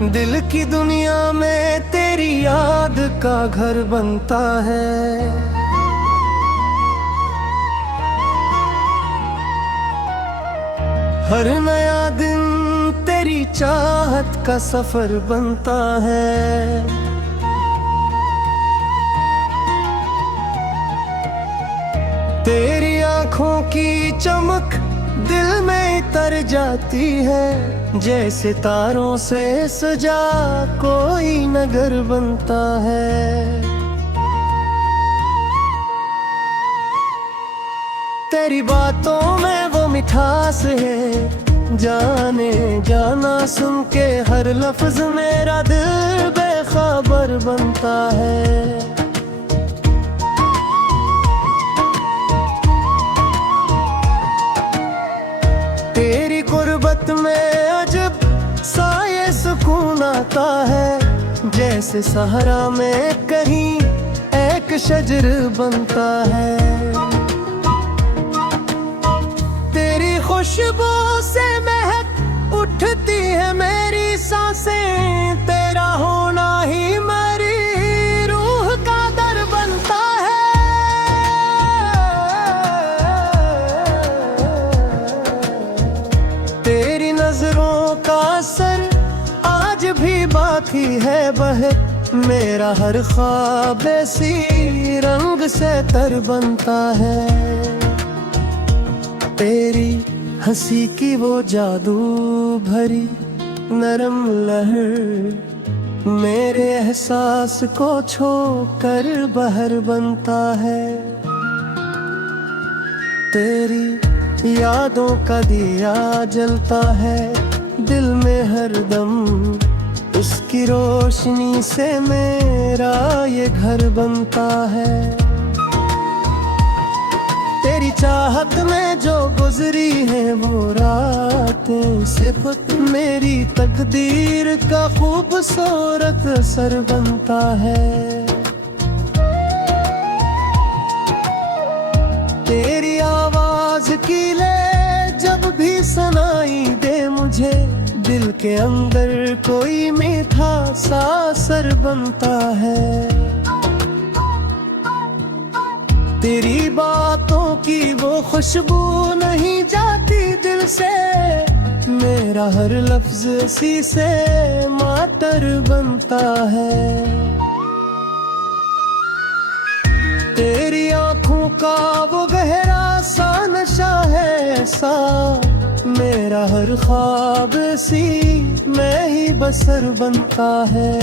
दिल की दुनिया में तेरी याद का घर बनता है। हर नया दिन तेरी चाहत का सफर बनता है। तेरी आंखों की चमक दिल में उतर जाती है, जैसे तारों से सजा कोई नगर बनता है। तेरी बातों में वो मिठास है, जाने जाना सुन के हर लफ्ज मेरा दिल बेखबर बनता है। तेरी गुर्बत में अजब सा ये सुकून आता है, जैसे सहरा में कहीं एक शजर बनता है। तेरी खुशबू से महक उठती है मेरी सांसें, तेरा होना ही मेरी रूह का दर बनता है। तेरी नजरों का असर आज भी बाकी है बहे, मेरा हर ख्वाब ऐसी रंग से तर बनता है। तेरी हंसी की वो जादू भरी नरम लहर मेरे एहसास को छू कर बहर बनता है। तेरी यादों का दिया जलता है दिल में हरदम, उसकी रोशनी से मेरा ये घर बनता है। तेरी चाहत में जो गुजरी है वो रातें सिर्फ मेरी तकदीर का खूबसूरत असर बनता है। तेरी आवाज की ले जब भी सुनाई दे मुझे, दिल के अंदर कोई मीठा सा असर बनता है। तेरी बातों की वो खुशबू नहीं जाती दिल से, मेरा हर लफ्ज सी से मातर बनता है। तेरी आंखों का वो गहरा सा नशा है ऐसा, मेरा हर ख्वाब सी मैं ही बसर बनता है।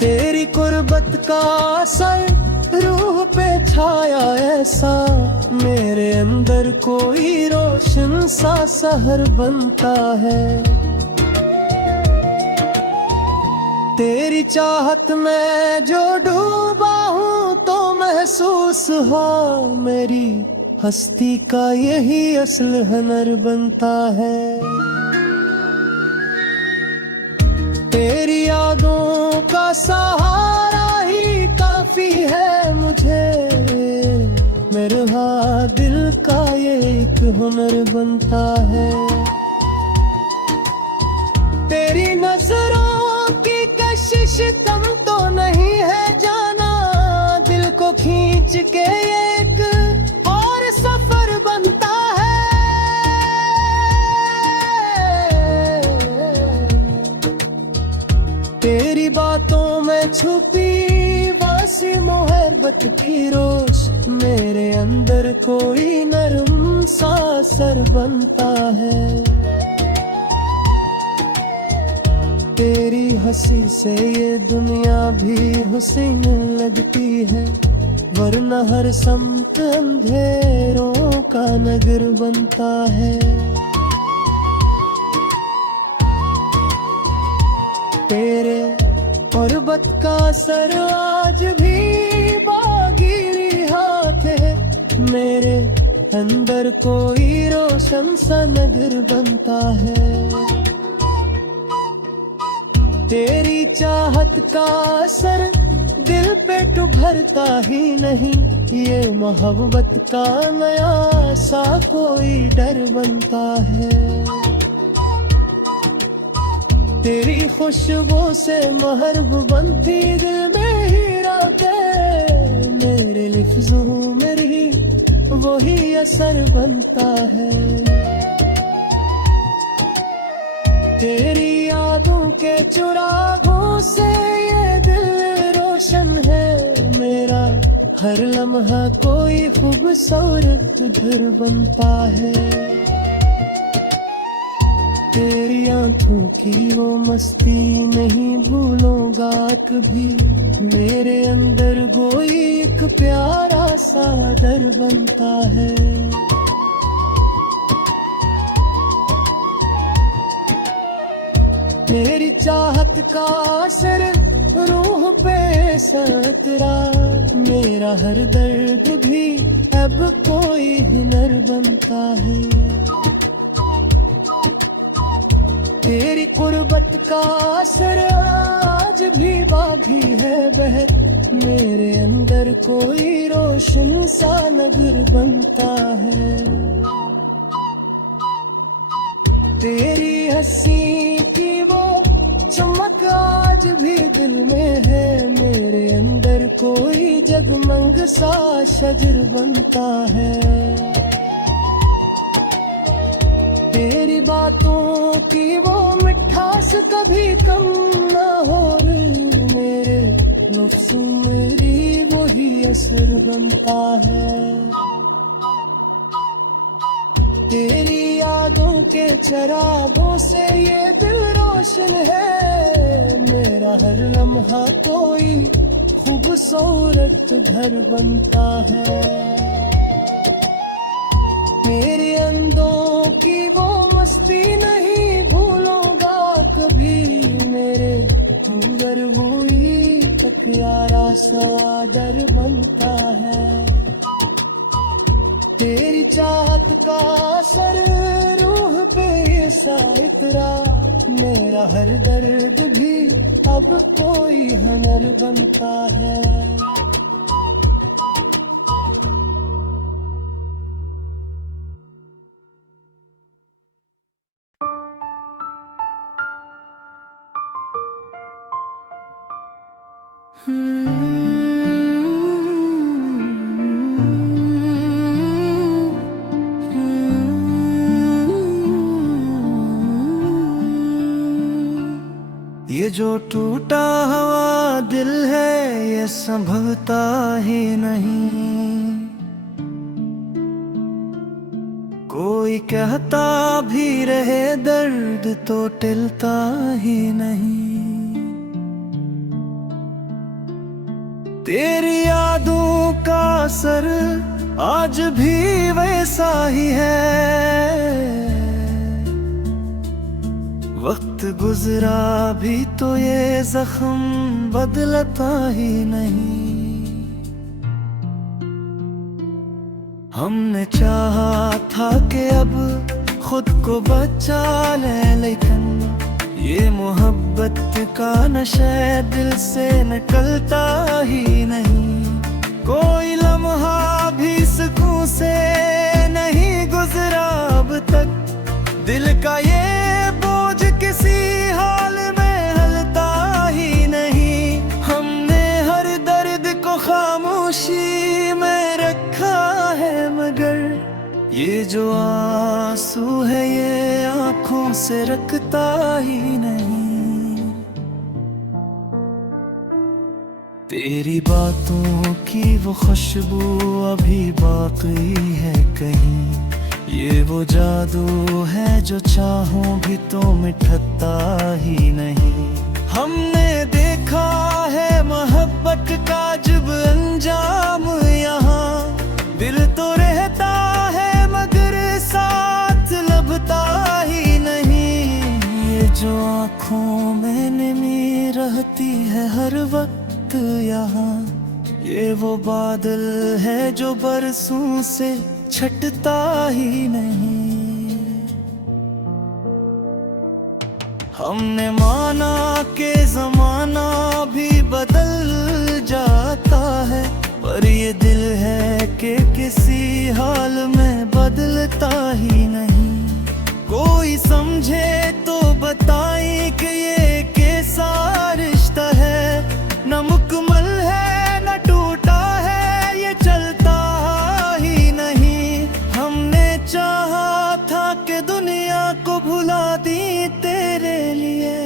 तेरी कुर्बत का असर रूह पे छाया ऐसा, मेरे अंदर कोई रोशन सा सहर बनता है। तेरी चाहत में जो डूबा हूँ तो महसूस हो मेरी हस्ती का यही असल हुनर बनता है। तेरी यादों का सहारा ही काफी है मुझे, मेरे दिल का ये एक हुनर बनता है। तेरी नजरों की कशिश कम तो नहीं है जाना, दिल को खींच के एक और सफर बनता है। तेरी बातों में छुपी वासी मोहब्बत की रोश, मेरे अंदर कोई नरम सा असर बनता है। तेरी हंसी से ये दुनिया भी हुस्न लगती है, वरना हर समत अंधेरों का नगर बनता है। तेरे पर्वत का असर आज भी बागिरी हाथ है, मेरे अंदर कोई रोशन सा नगर बनता है। तेरी चाहत का असर दिल पेट भरता ही नहीं, ये मोहब्बत का नया सा कोई डर बनता है। तेरी खुशबू से महबूब बनती दिल में ही रातें, मेरे लिफ्ज़ों में ही वही असर बनता है। तेरी यादों के चुरागों से ये दिल रोशन है मेरा, हर लम्हा कोई खूबसूरत घर बनता है। तेरी आंखों की वो मस्ती नहीं भूलूंगा कभी, मेरे अंदर कोई एक प्यारा सा डर बनता है। तेरी चाहत का असर रूह पे सतरा, मेरा हर दर्द भी अब कोई हुनर बनता है। तेरी कुर्बत का असर आज भी बाकी है बहर, मेरे अंदर कोई रोशन सा नगर बनता है। तेरी हंसी की वो चमक आज भी दिल में है, मेरे अंदर कोई जगमग सा शजर बनता है। तेरी बातों की वो मिठास कभी कम ना हो, मेरे लफ्ज़ मेरी वही असर बनता है। तेरी यादों के चरागों से ये दिल रोशन है, मेरा हर लम्हा कोई खूबसूरत घर बनता है। मेरे अंदरों की वो मस्ती नहीं भूलूंगा कभी, मेरे अंदर वही एक प्यारा सा डर बनता है। तेरी चाहत का असर रूह पे सा इतरा, मेरा हर दर्द भी अब कोई हुनर बनता है। ये जो टूटा हुआ दिल है ये संभलता ही नहीं, कोई कहता भी रहे दर्द तो टिलता ही नहीं। तेरी यादों का असर आज भी वैसा ही है, वक्त गुजरा भी तो ये जख्म बदलता ही नहीं। हमने चाहा था कि अब खुद को बचा ले, लेकिन ये मोहब्बत का नशा दिल से निकलता ही नहीं। कोई लम्हा भी सुकून से नहीं गुजरा अब तक, दिल का ये बोझ किसी हाल में हलता ही नहीं। हमने हर दर्द को खामोशी में रखा है, मगर ये जो आंसू है ये आंखों से रखता ही नहीं। तेरी बातों की वो खुशबू अभी बाकी है कहीं, ये वो जादू है जो चाहूं भी तो मिटता ही नहीं। हमने देखा है मोहब्बत का जब अंजाम यहाँ, दिल तो रहता है मगर साथ लभता ही नहीं। ये जो आँखों में नमी रहती है हर वक्त यहाँ, ये वो बादल है जो बरसों से छटता ही नहीं। हमने माना कि जमाना भी बदल जा रहता है, पर ये दिल है कि किसी हाल में बदलता ही नहीं। कोई समझे तो बताए कि ये कैसा रिश्ता है, न मुकम्मल है न टूटा है, ये चलता ही नहीं। हमने चाहा था कि दुनिया को भुला दी तेरे लिए,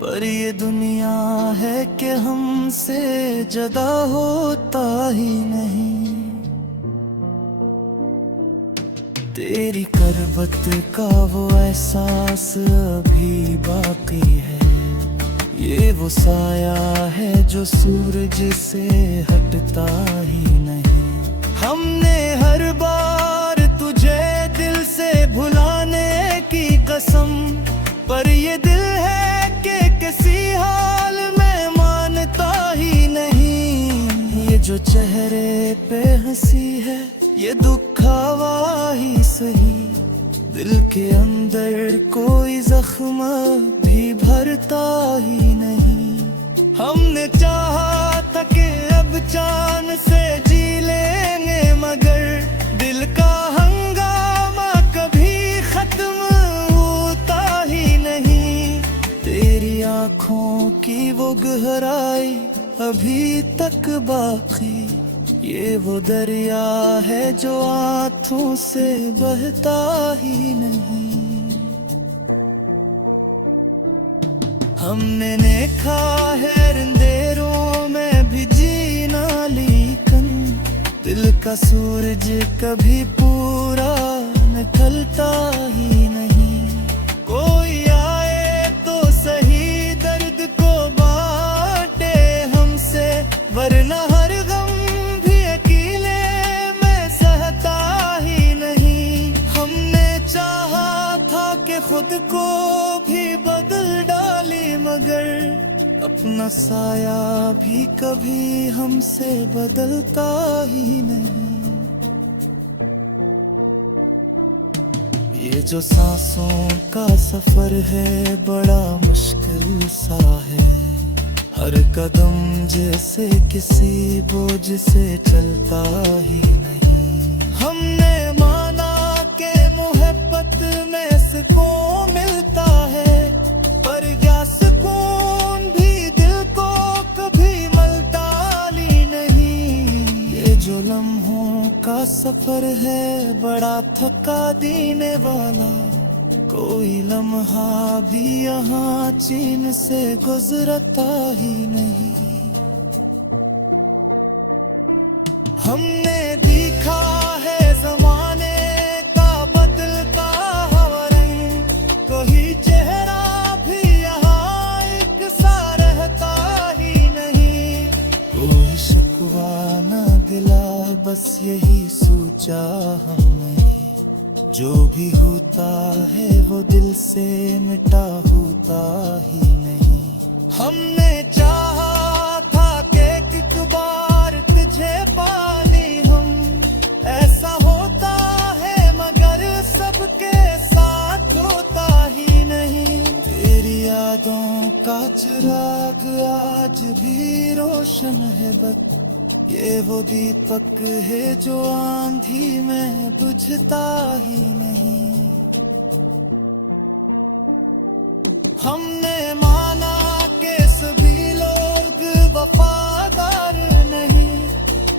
पर ये दुनिया है कि हमसे जुदा होता ही नहीं। तेरी करबत का वो एहसास अभी बाकी है, ये वो साया है जो सूरज से हटता ही नहीं। हमने हर बार तुझे दिल से भुलाने की कसम, पर ये दिल है कि किसी हाल में मानता ही नहीं। ये जो चेहरे पे हंसी है ये दुखावा ही सही, दिल के अंदर कोई जख्म भी भरता ही नहीं। हमने चाहा था कि अब चांद से जी लेंगे, मगर दिल का हंगामा कभी खत्म होता ही नहीं। तेरी आँखों की वो गहराई अभी तक बाकी, ये वो दरिया है जो आँखों से बहता ही नहीं। हमने देखा है अंधेरों में भी जीना, लेकिन दिल का सूरज कभी पूरा निकलता ही नहीं। कोई आए तो सही दर्द को बांटे हमसे, वरना हर गम भी अकेले में सहता ही नहीं। हमने चाहा था कि खुद को भी बदल डाली, मगर अपना साया भी कभी हमसे बदलता ही नहीं। ये जो सांसों का सफर है बड़ा मुश्किल सा है, हर कदम जैसे किसी बोझ से चलता ही नहीं। हमने माना कि मोहब्बत में सुकून मिलता है, पर क्या सुकून भी दिल को कभी मिलता ही नहीं। ये जो लम्हों का सफर है बड़ा थका देने वाला, कोई लम्हा भी यहाँ चैन से गुजरता ही नहीं। हमने देखा है ज़माने का बदलता हुआ रंग, कोई चेहरा भी यहाँ एक सा रहता ही नहीं। कोई शिकवा न गिला, बस यही सोचा हमने, जो भी होता है वो दिल से मिटा होता ही नहीं। हमने चाहा था कि एक बार तुझे पानी हम, ऐसा होता है मगर सबके साथ होता ही नहीं। तेरी यादों का चिराग आज भी रोशन है, बस ये वो दीपक है जो आंधी में बुझता ही नहीं। हमने माना कि सभी लोग वफादार नहीं,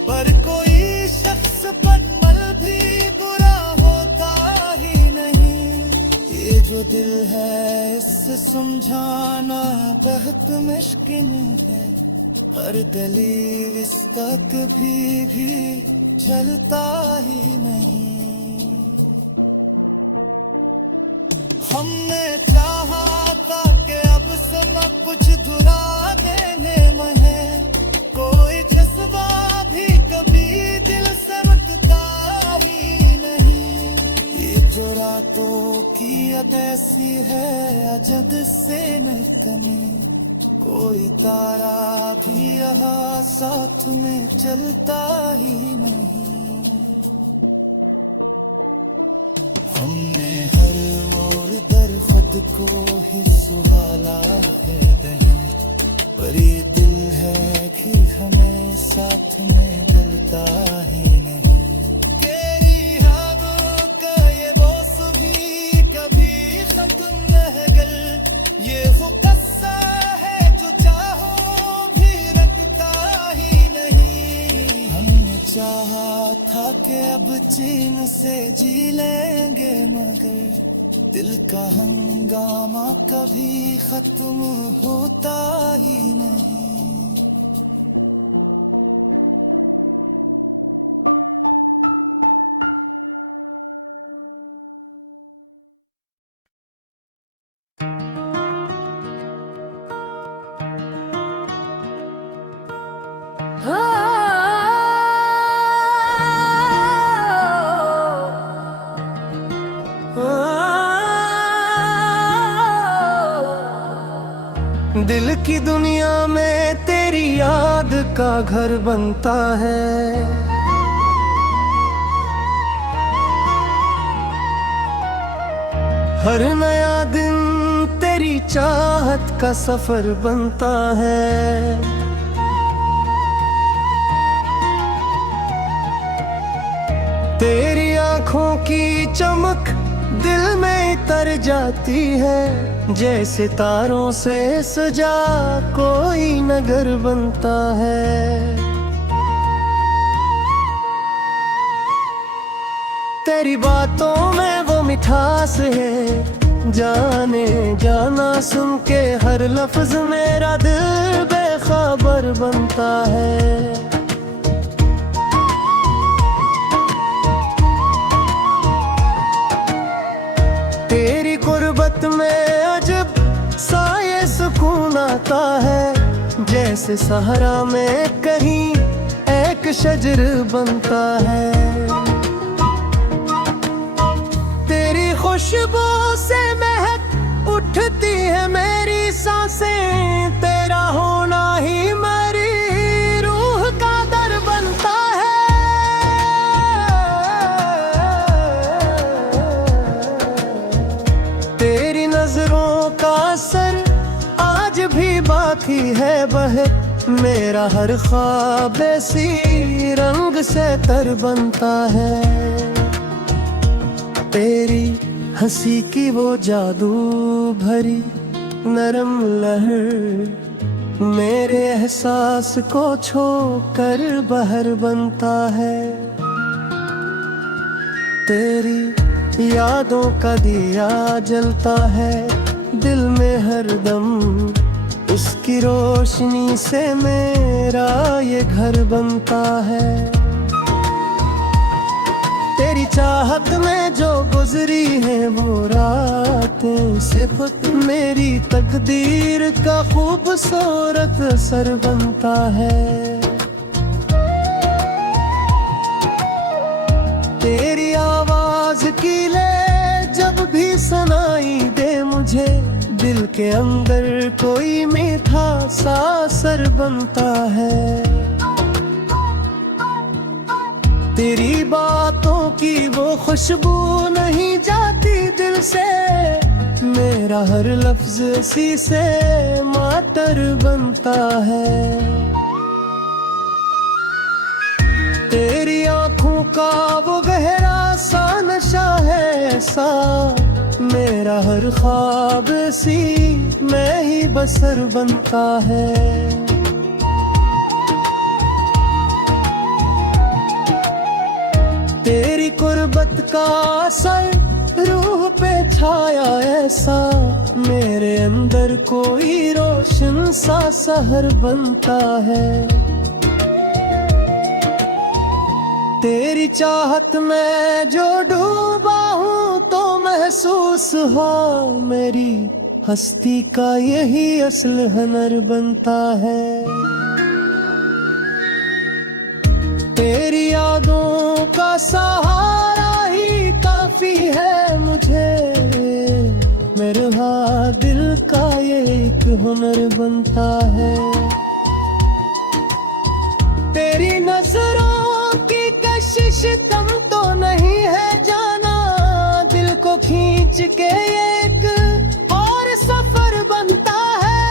पर कोई शख्स पनमल भी बुरा होता ही नहीं। ये जो दिल है इससे समझाना बहुत मुश्किल है, हर दलील इस तक भी चलता ही नहीं। हमने चाहा था कि अब सब कुछ धुरा देने में है, कोई जज्बा भी कभी दिल से मिटता ही नहीं। ये जो रातों की आदत ऐसी है अजद से नहीं, कोई तारा भी यहाँ साथ में चलता ही नहीं। हमने हर ओर दर खुद को ही सुहाना है बहन, पर ये दिल है है कि हमें साथ में डलता ही नहीं। तेरी यादों का ये मौसम भी कभी खत्म न गल, ये वो कस्सा है जो चाहो भी रखता ही नहीं। हमने चाहा था कि अब चैन से जी लेंगे, मगर दिल का हंगामा कभी खत्म होता ही नहीं। दिल की दुनिया में तेरी याद का घर बनता है। हर नया दिन तेरी चाहत का सफर बनता है। तेरी आंखों की चमक दिल में उतर जाती है, जैसे तारों से सजा कोई नगर बनता है। तेरी बातों में वो मिठास है, जाने जाना सुन के हर लफ्ज मेरा दिल बेखबर बनता है। तेरी गुर्बत में अजब सा ये सुकून आता है, जैसे सहरा में कहीं एक शजर बनता है। तेरी खुशबू से महक उठती है मेरी सांसें, तेरा होना ही मेरी रूह का दर बनता है। तेरी नजरों का असर आज भी बाकी है बहे, मेरा हर ख्वाब ऐसी रंग से तर बनता है। तेरी हंसी की वो जादू भरी नरम लहर मेरे एहसास को छू कर बहर बनता है। तेरी यादों का दिया जलता है दिल में हरदम, उसकी रोशनी से मेरा ये घर बनता है। तेरी चाहत में जो गुजरी है वो रातें सिर्फ मेरी तकदीर का खूबसूरत असर बनता है। तेरी आवाज की ले जब भी सुनाई दे मुझे, दिल के अंदर कोई मीठा सा असर बनता है। तेरी बातों की वो खुशबू नहीं जाती दिल से, मेरा हर लफ्ज सी से मातर बनता है। तेरी आंखों का वो गहरा सा नशा है ऐसा, मेरा हर ख्वाब सी मैं ही बसर बनता है। तेरी कुर्बत का असर रूह पे छाया ऐसा, मेरे अंदर कोई रोशन सा सहर बनता है। तेरी चाहत में जो डूबा हूँ तो महसूस हो मेरी हस्ती का यही असल हुनर बनता है। तेरी यादों का सहारा ही काफी है मुझे, मेरे हाँ दिल का ये एक हुनर बनता है। तेरी नजरों की कशिश कम तो नहीं है जाना, दिल को खींच के एक और सफर बनता है।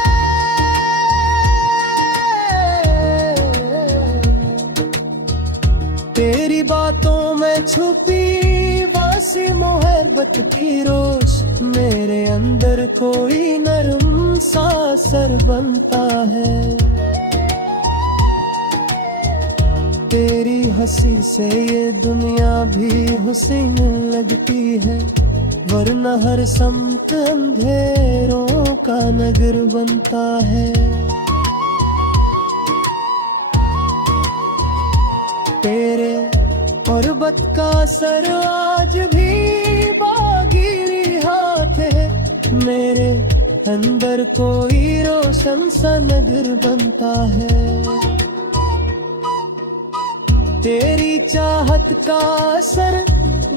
तेरी बातों में छुपी वासी मोहब्बत की रोश, मेरे अंदर कोई नरम सा असर बनता है। तेरी हंसी से ये दुनिया भी हुस्न लगती है, वरना हर समत अंधेरों का नगर बनता है। तेरे पर्वत का सर आज भी बागिरी हाथ है, मेरे अंदर कोई रोशन सा नगर बनता है। तेरी चाहत का असर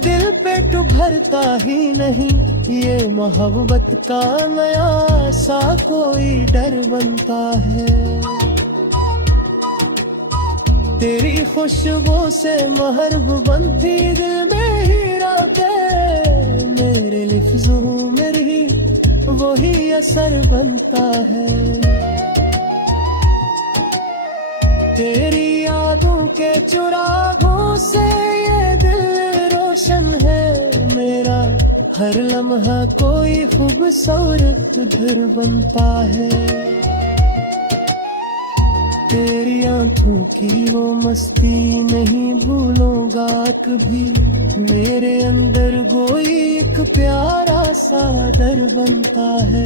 दिल पे उभरता ही नहीं, ये मोहब्बत का नया सा कोई डर बनता है। तेरी खुशबू से महबूब बनती दिल में ही रातें, मेरे लिफ्ज़ों में ही वही असर बनता है। तेरी यादों के चुरागों से ये दिल रोशन है, मेरा हर लम्हा कोई खूबसूरत घर बनता है। तेरी आंखों की वो मस्ती नहीं भूलूंगा कभी, मेरे अंदर कोई एक प्यारा सा डर बनता है।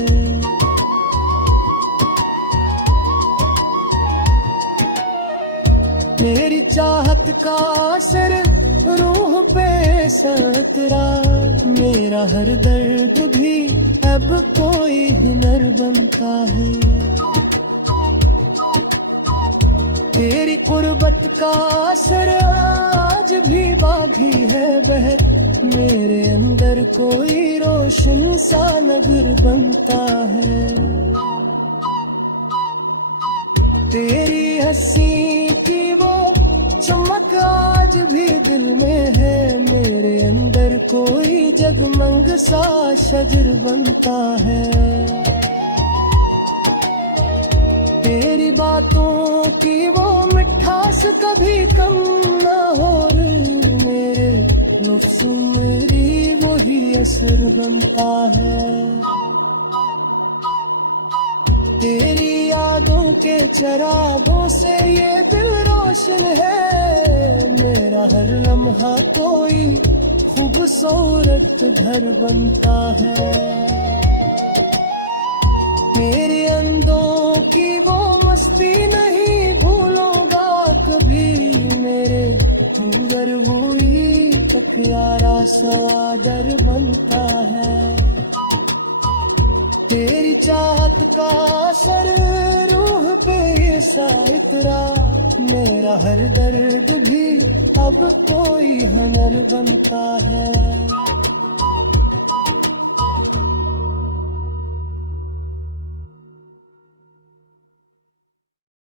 तेरी चाहत का असर रूह पे सतरा, मेरा हर दर्द भी अब कोई हुनर बनता है। तेरी कुर्बत का असर आज भी बागी है बहर, मेरे अंदर कोई रोशन सा नगर बनता है। तेरी हंसी की वो चमक आज भी दिल में है, मेरे अंदर कोई जगमग सा शजर बनता है। तेरी बातों की वो मिठास कभी कम ना हो रही, मेरे लफ्ज़ मेरी वही असर बनता है। तेरी यादों के चरागों से ये दिल रोशन है, मेरा हर लम्हा कोई खूबसूरत घर बनता है। मेरे अंदरों की वो मस्ती नहीं भूलूंगा कभी, मेरे अंदर वही प्यारा सा डर बनता है। तेरी चाहत का असर रूह पे सा इतरा, मेरा हर दर्द भी अब कोई हुनर बनता है।